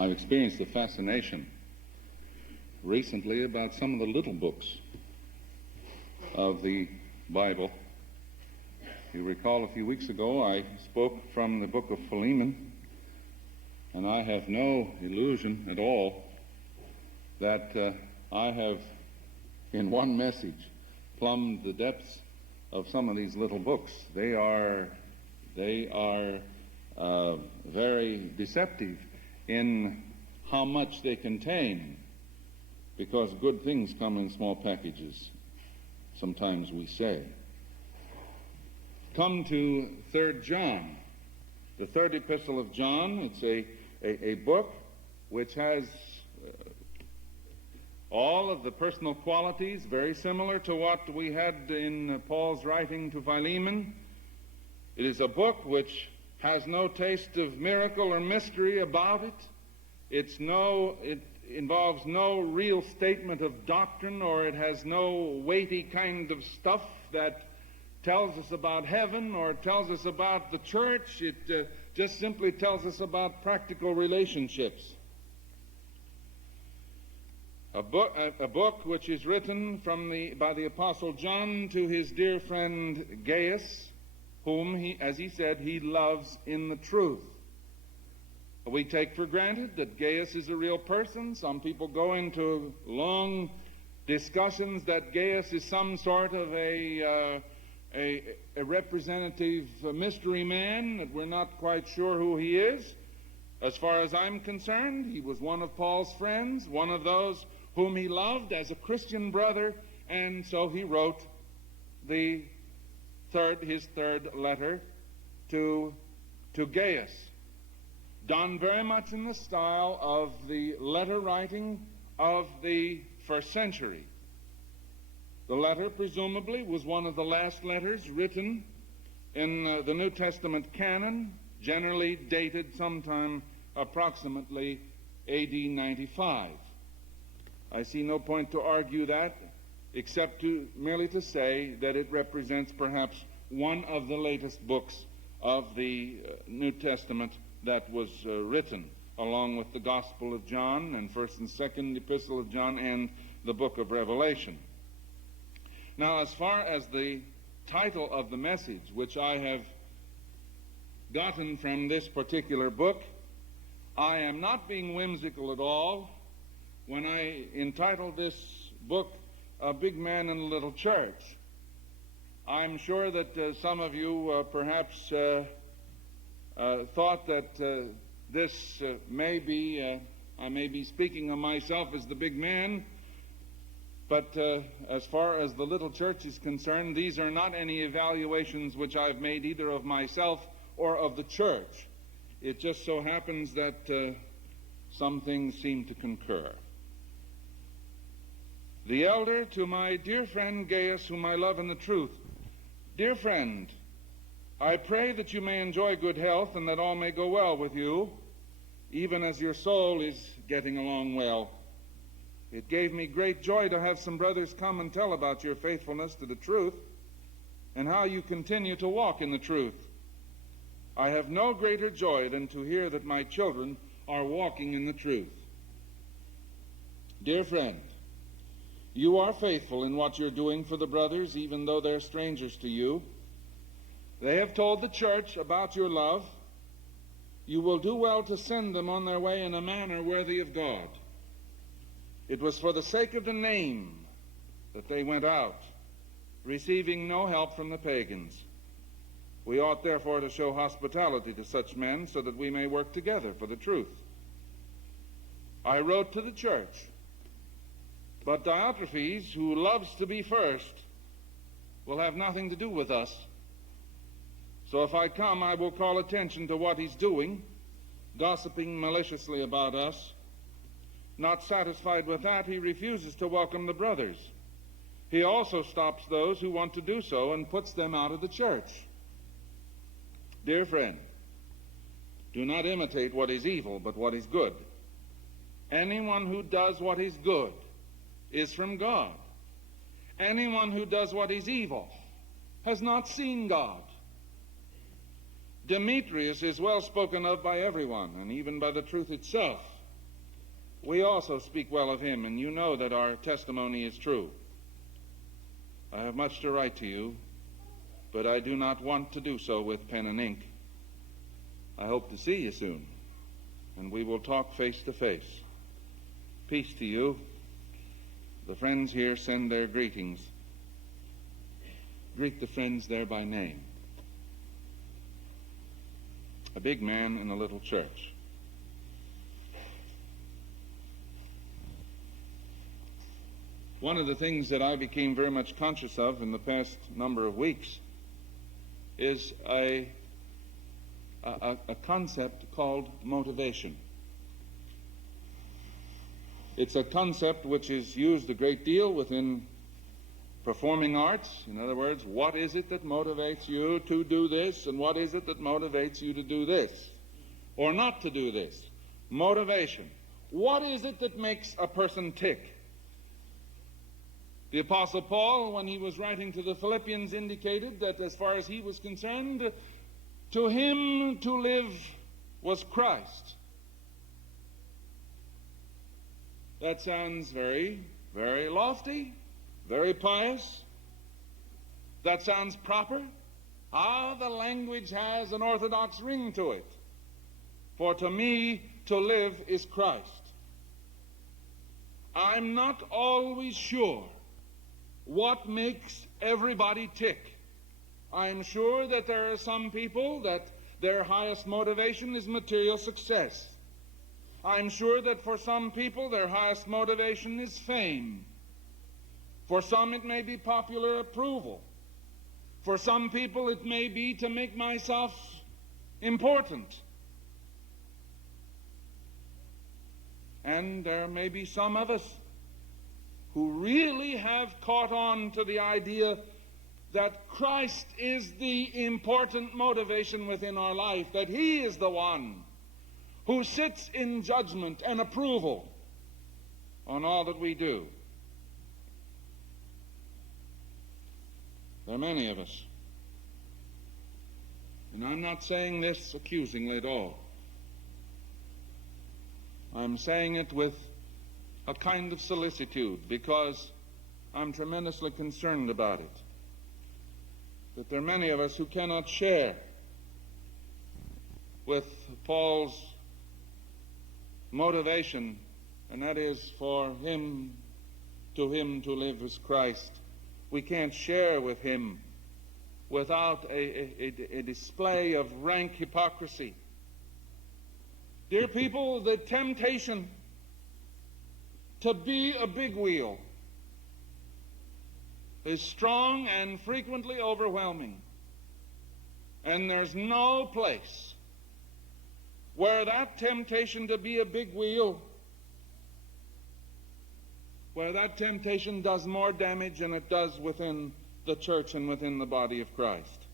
I've experienced a fascination recently about some of the little books of the Bible. You recall a few weeks ago I spoke from the book of Philemon, and I have no illusion at all that I have, in one message, plumbed the depths of some of these little books. They are very deceptive in how much they contain, because good things come in small packages, sometimes we say. Come to 3 John, the third epistle of John. It's a book which has all of the personal qualities very similar to what we had in Paul's writing to Philemon. It is a book which has no taste of miracle or mystery about it. It involves no real statement of doctrine, or it has no weighty kind of stuff that tells us about heaven or tells us about the church. It just simply tells us about practical relationships. A book which is written by the Apostle John to his dear friend Gaius, whom, as he said, he loves in the truth. We take for granted that Gaius is a real person. Some people go into long discussions that Gaius is some sort of a representative mystery man, that we're not quite sure who he is. As far as I'm concerned, he was one of Paul's friends, one of those whom he loved as a Christian brother, and so he wrote his third letter to Gaius, done very much in the style of the letter writing of the first century. The letter, presumably, was one of the last letters written in the New Testament canon, generally dated sometime approximately AD 95. I see no point to argue that, except merely to say that it represents perhaps one of the latest books of the New Testament that was written, along with the Gospel of John and 1st and 2nd Epistle of John and the book of Revelation. Now, as far as the title of the message, which I have gotten from this particular book, I am not being whimsical at all when I entitled this book A Big Man in a Little Church. I'm sure that some of you perhaps thought that this may be, I may be speaking of myself as the big man, but as far as the little church is concerned, these are not any evaluations which I've made either of myself or of the church. It just so happens that some things seem to concur. The elder to my dear friend Gaius, whom I love in the truth. Dear friend, I pray that you may enjoy good health and that all may go well with you, even as your soul is getting along well. It gave me great joy to have some brothers come and tell about your faithfulness to the truth and how you continue to walk in the truth. I have no greater joy than to hear that my children are walking in the truth. Dear friend, you are faithful in what you're doing for the brothers, even though they're strangers to you. They have told the church about your love. You will do well to send them on their way in a manner worthy of God. It was for the sake of the name that they went out, receiving no help from the pagans. We ought therefore to show hospitality to such men so that we may work together for the truth. I wrote to the church, but Diotrephes, who loves to be first, will have nothing to do with us. So if I come, I will call attention to what he's doing, gossiping maliciously about us. Not satisfied with that, he refuses to welcome the brothers. He also stops those who want to do so and puts them out of the church. Dear friend, do not imitate what is evil, but what is good. Anyone who does what is good is from God. Anyone who does what is evil has not seen God. Demetrius is well spoken of by everyone, and even by the truth itself. we also speak well of him, and you know that our testimony is true. I have much to write to you, but I do not want to do so with pen and ink. I hope to see you soon, and we will talk face to face. Peace to you. The friends here send their greetings. Greet the friends there by name. A big man in a little church. One of the things that I became very much conscious of in the past number of weeks is a concept called motivation. It's a concept which is used a great deal within performing arts. In other words, what is it that motivates you to do this, and what is it that motivates you to do this, or not to do this? Motivation. What is it that makes a person tick? The Apostle Paul, when he was writing to the Philippians, indicated that as far as he was concerned, to him to live was Christ. That sounds very, very lofty, very pious. That sounds proper. Ah, the language has an orthodox ring to it. For to me, to live is Christ. I'm not always sure what makes everybody tick. I'm sure that there are some people that their highest motivation is material success. I'm sure that for some people their highest motivation is fame. For some it may be popular approval. For some people it may be to make myself important. And there may be some of us who really have caught on to the idea that Christ is the important motivation within our life, that He is the one who sits in judgment and approval on all that we do. There are many of us, and I'm not saying this accusingly at all. I'm saying it with a kind of solicitude, because I'm tremendously concerned about it. That there are many of us who cannot share with Paul's motivation, and that is for him to live as Christ. We can't share with him without a display of rank hypocrisy. Dear people, the temptation to be a big wheel is strong and frequently overwhelming. And there's no place where that temptation to be a big wheel, where that temptation does more damage than it does within the church and within the body of Christ.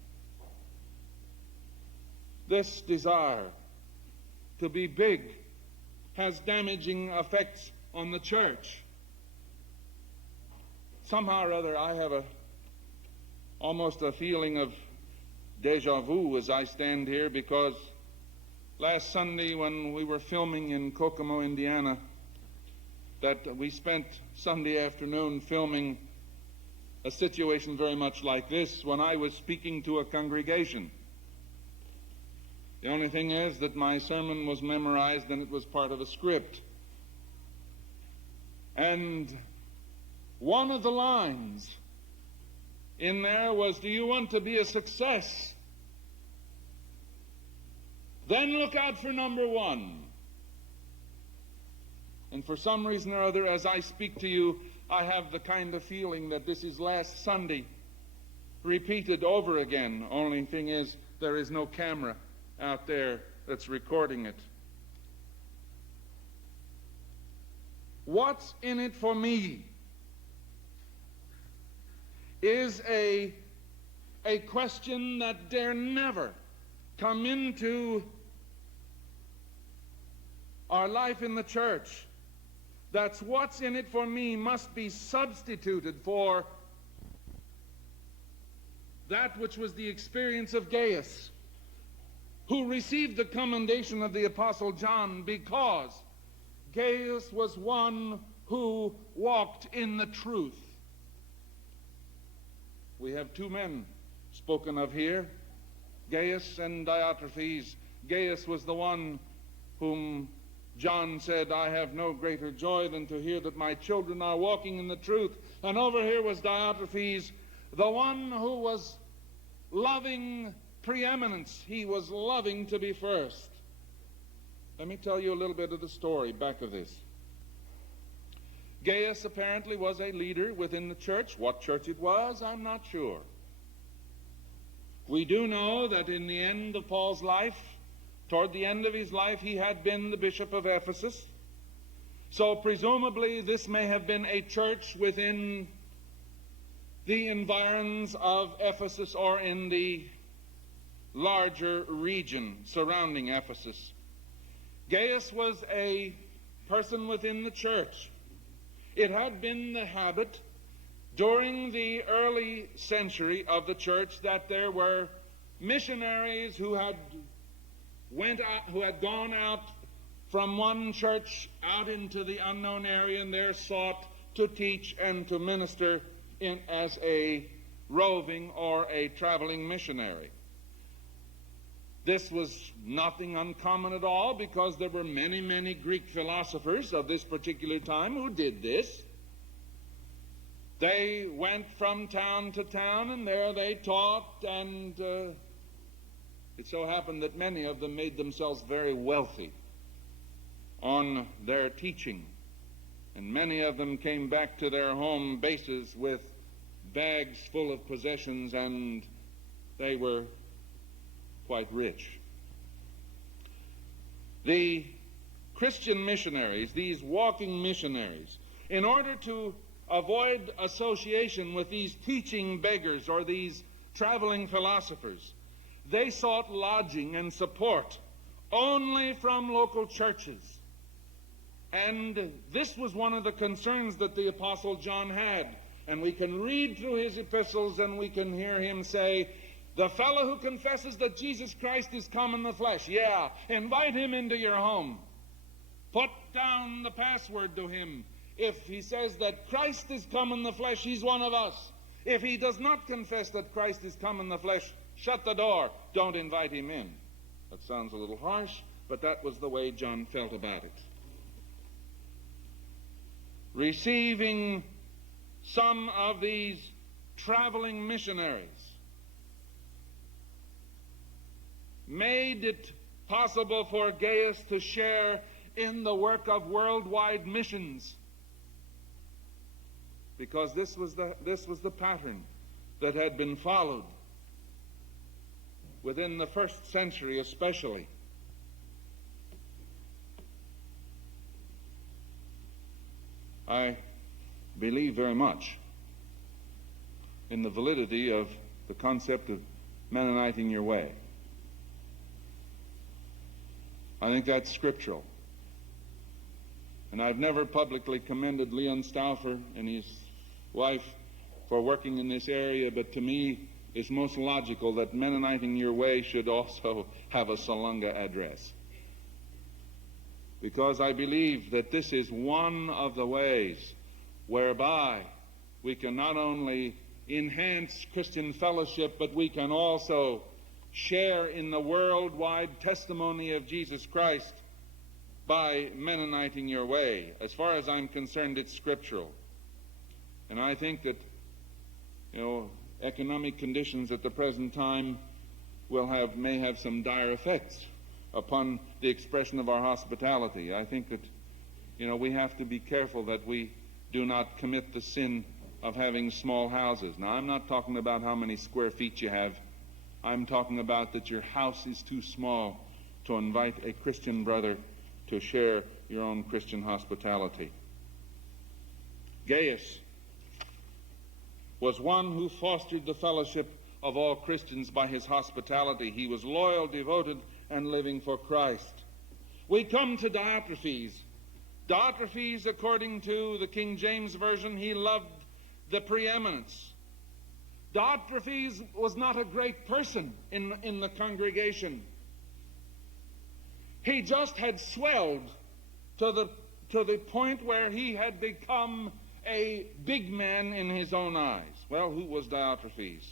This desire to be big has damaging effects on the church. Somehow or other, I have almost a feeling of deja vu as I stand here, because last Sunday when we were filming in Kokomo, Indiana, that we spent Sunday afternoon filming a situation very much like this when I was speaking to a congregation. The only thing is that my sermon was memorized and it was part of a script. And one of the lines in there was, do you want to be a success? Then look out for number one. And for some reason or other, as I speak to you, I have the kind of feeling that this is last Sunday repeated over again. Only thing is, there is no camera out there that's recording it. What's in it for me is a question that dare never come into our life in the church. That's what's in it for me must be substituted for that which was the experience of Gaius, who received the commendation of the Apostle John because Gaius was one who walked in the truth. We have two men spoken of here, Gaius and Diotrephes. Gaius was the one whom John said, I have no greater joy than to hear that my children are walking in the truth. And over here was Diotrephes, the one who was loving preeminence. He was loving to be first. Let me tell you a little bit of the story back of this. Gaius apparently was a leader within the church. What church it was, I'm not sure. We do know that in the end of Paul's life, toward the end of his life, he had been the bishop of Ephesus. So presumably this may have been a church within the environs of Ephesus or in the larger region surrounding Ephesus. Gaius was a person within the church. It had been the habit during the early century of the church that there were missionaries who had gone out from one church out into the unknown area and there sought to teach and to minister as a roving or a traveling missionary. This was nothing uncommon at all, because there were many, many Greek philosophers of this particular time who did this. They went from town to town, and there they taught, and it so happened that many of them made themselves very wealthy on their teaching. And many of them came back to their home bases with bags full of possessions, and they were quite rich. The Christian missionaries, these walking missionaries, in order to avoid association with these teaching beggars or these traveling philosophers, they sought lodging and support only from local churches. And this was one of the concerns that the Apostle John had. And we can read through his epistles and we can hear him say, the fellow who confesses that Jesus Christ is come in the flesh, yeah, invite him into your home. Put down the password to him. If he says that Christ is come in the flesh, he's one of us. If he does not confess that Christ is come in the flesh, shut the door. Don't invite him in. That sounds a little harsh, but that was the way John felt about it. Receiving some of these traveling missionaries made it possible for Gaius to share in the work of worldwide missions, because this was the pattern that had been followed within the first century especially. I believe very much in the validity of the concept of Mennoniting your way. I think that's scriptural. And I've never publicly commended Leon Stauffer and his wife for working in this area, but to me it's most logical that Mennoniting your way should also have a Salunga address. Because I believe that this is one of the ways whereby we can not only enhance Christian fellowship, but we can also share in the worldwide testimony of Jesus Christ by Mennoniting your way. As far as I'm concerned, it's scriptural. And I think that, economic conditions at the present time may have some dire effects upon the expression of our hospitality. I think that, we have to be careful that we do not commit the sin of having small houses. Now, I'm not talking about how many square feet you have. I'm talking about that your house is too small to invite a Christian brother to share your own Christian hospitality. Gaius was one who fostered the fellowship of all Christians by his hospitality. He was loyal, devoted, and living for Christ. We come to Diotrephes. Diotrephes, according to the King James Version, he loved the preeminence. Diotrephes was not a great person in the congregation. He just had swelled to the to the point where he had become a big man in his own eyes. Well, who was Diotrephes?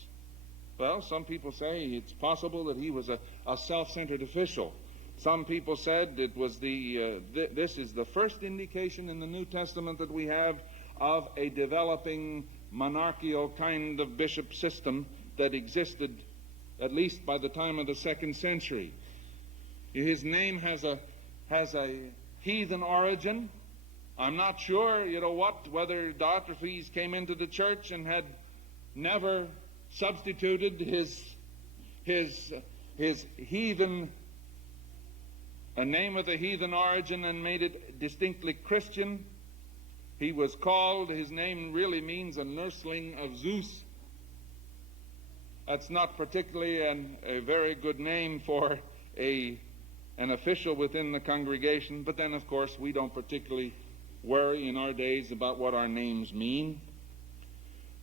Well, some people say it's possible that he was a self-centered official. Some people said it was this is the first indication in the New Testament that we have of a developing monarchical kind of bishop system that existed at least by the time of the 2nd century. His name has a heathen origin. I'm not sure, whether Diotrephes came into the church and had never substituted his heathen, a name with a heathen origin, and made it distinctly Christian. He was called, his name really means a nursling of Zeus. That's not particularly a very good name for an official within the congregation, but then, of course, we don't particularly worry in our days about what our names mean.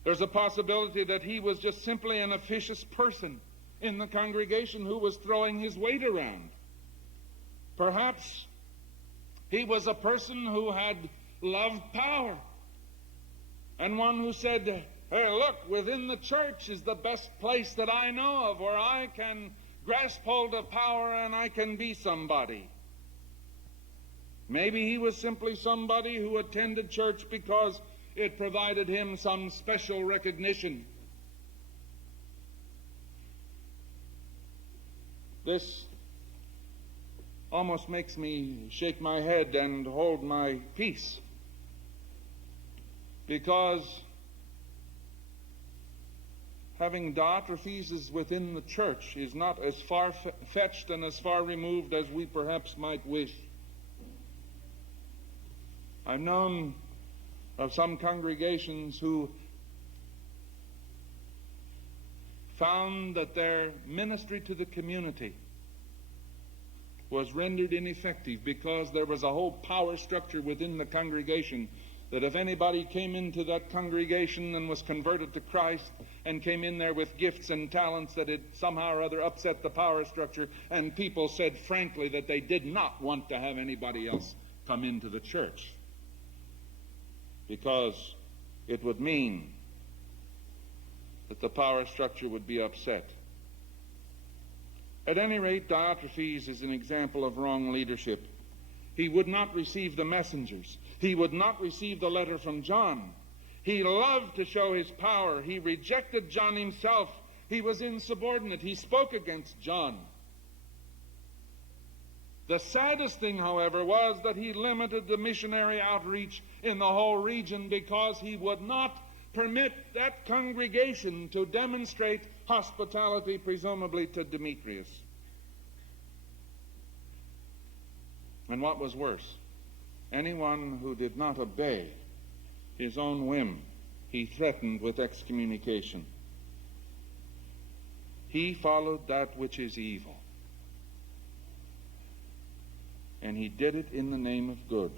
There's a possibility that he was just simply an officious person in the congregation who was throwing his weight around. Perhaps he was a person who had loved power, and one who said, "Hey, look, within the church is the best place that I know of where I can grasp hold of power and I can be somebody." Maybe he was simply somebody who attended church because it provided him some special recognition. This almost makes me shake my head and hold my peace, because having Diotrephes within the church is not as far-fetched and as far removed as we perhaps might wish. I've known of some congregations who found that their ministry to the community was rendered ineffective because there was a whole power structure within the congregation that if anybody came into that congregation and was converted to Christ and came in there with gifts and talents, that it somehow or other upset the power structure, and people said frankly that they did not want to have anybody else come into the church because it would mean that the power structure would be upset. At any rate, Diotrephes is an example of wrong leadership. He would not receive the messengers. He would not receive the letter from John. He loved to show his power. He rejected John himself. He was insubordinate. He spoke against John. The saddest thing, however, was that he limited the missionary outreach in the whole region because he would not permit that congregation to demonstrate hospitality, presumably to Demetrius. And what was worse, anyone who did not obey his own whim, he threatened with excommunication. He followed that which is evil, and he did it in the name of good.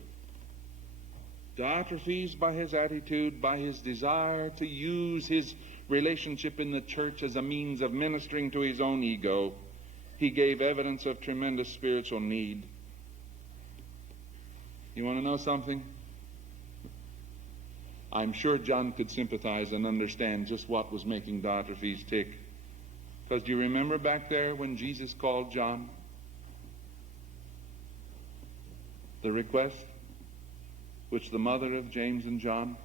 Diotrephes, by his attitude, by his desire to use his relationship in the church as a means of ministering to his own ego, he gave evidence of tremendous spiritual need. You want to know something? I'm sure John could sympathize and understand just what was making Diotrephes tick. Because do you remember back there when Jesus called John? The request which the mother of James and John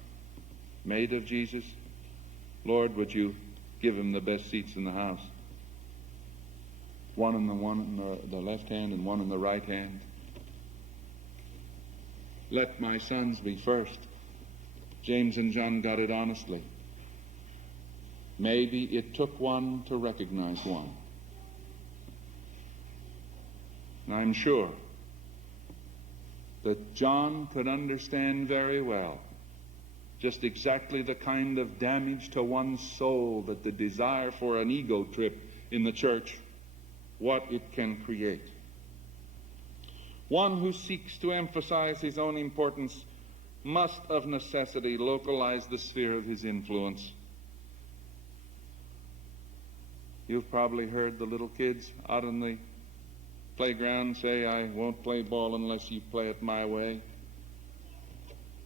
made of Jesus, "Lord, would you give him the best seats in the house? One in the left hand and one in the right hand. Let my sons be first." James and John got it honestly. Maybe it took one to recognize one. And I'm sure that John could understand very well just exactly the kind of damage to one's soul that the desire for an ego trip in the church, what it can create. One who seeks to emphasize his own importance must of necessity localize the sphere of his influence. You've probably heard the little kids out on the playground say, "I won't play ball unless you play it my way."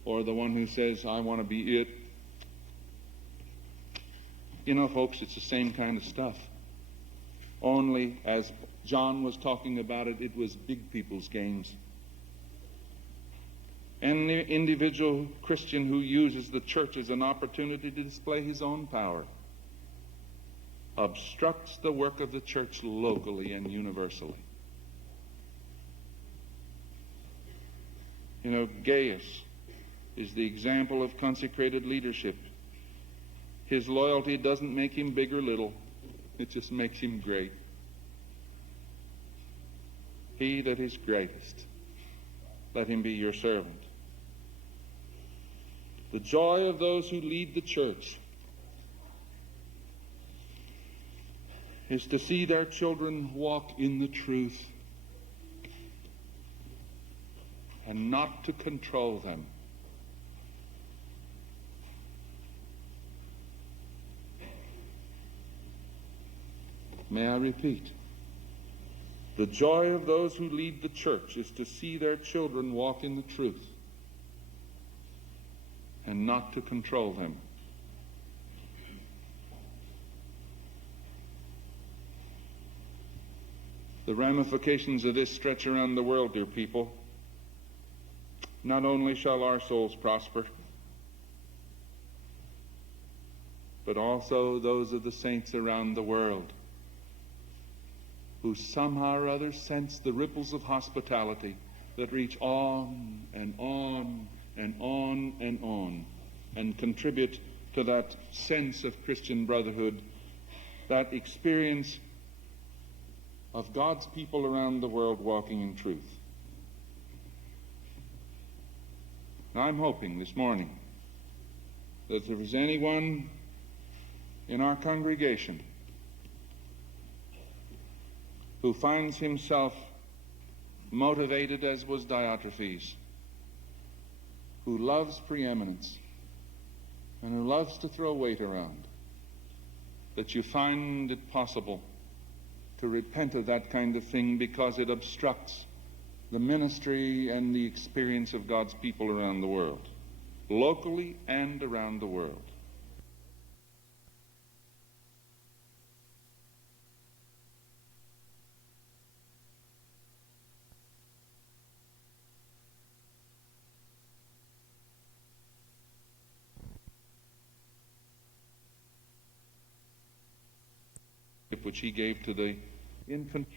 or the one who says, I want to be it. You know, folks, it's the same kind of stuff. Only, as John was talking about it, it was big people's games. And the individual Christian who uses the church as an opportunity to display his own power obstructs the work of the church locally and universally. You know, Gaius is the example of consecrated leadership. His loyalty doesn't make him big or little. It just makes him great. He that is greatest, let him be your servant. The joy of those who lead the church is to see their children walk in the truth and not to control them. May I repeat? The joy of those who lead the church is to see their children walk in the truth and not to control them. The ramifications of this stretch around the world, dear people. Not only shall our souls prosper, but also those of the saints around the world who somehow or other sense the ripples of hospitality that reach on and on and on and on and contribute to that sense of Christian brotherhood, that experience of God's people around the world walking in truth. Now, I'm hoping this morning that if there is anyone in our congregation who finds himself motivated as was Diotrephes, who loves preeminence and who loves to throw weight around, that you find it possible to repent of that kind of thing because it obstructs the ministry and the experience of God's people around the world, locally and around the world. Which he gave to the infant